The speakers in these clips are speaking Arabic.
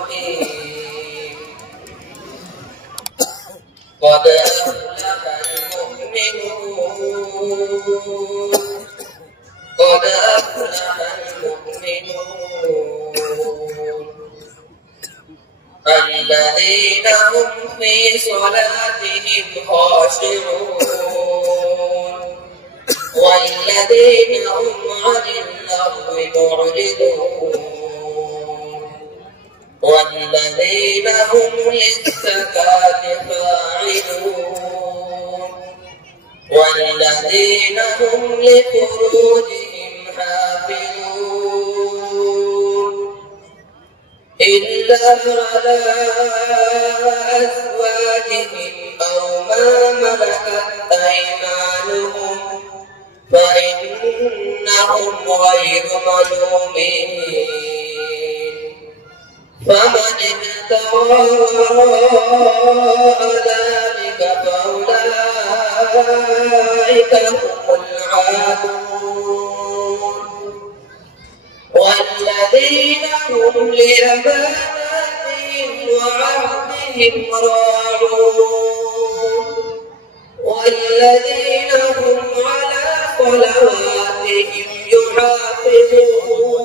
الرحيم قد أفلح المؤمنون قد أفلح المؤمنون الذين هم في صلاتهم خاشعون والذين هم عن اللغو معرضون والذين هم للزكاة فاعلون والذين هم لفروجهم حافظون إلا على أزواجهم أو ما ملكت أيمانهم فإنهم غير ملومين فمن ابتغى وراء ذلك فأولئك هم العادون والذين هم لأماناتهم وعهدهم راعون والذين هم على صلواتهم يحافظون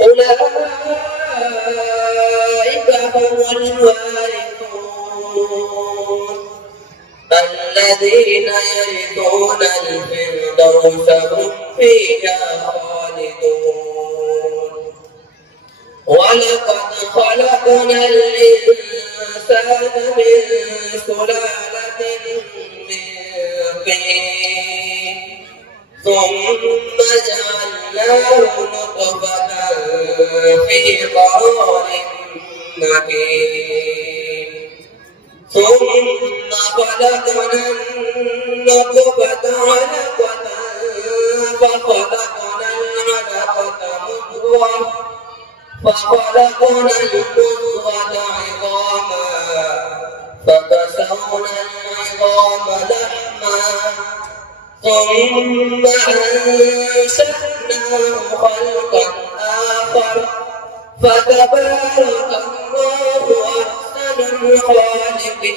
أولئك هم الوارثون الذين يرثون الفردوس هم فيها خالدون ولقد خلقنا الإنسان من سلالة من طين ثم جعلناه نطفة في قرار مكين ثم خلقنا النطفة علقة فخلقنا العلقة مضغة فخلقنا المضغة عظاما فكسونا العظام لحما ثم أنشأناه خلقا آخر فتبارك الله أحسن الخالقين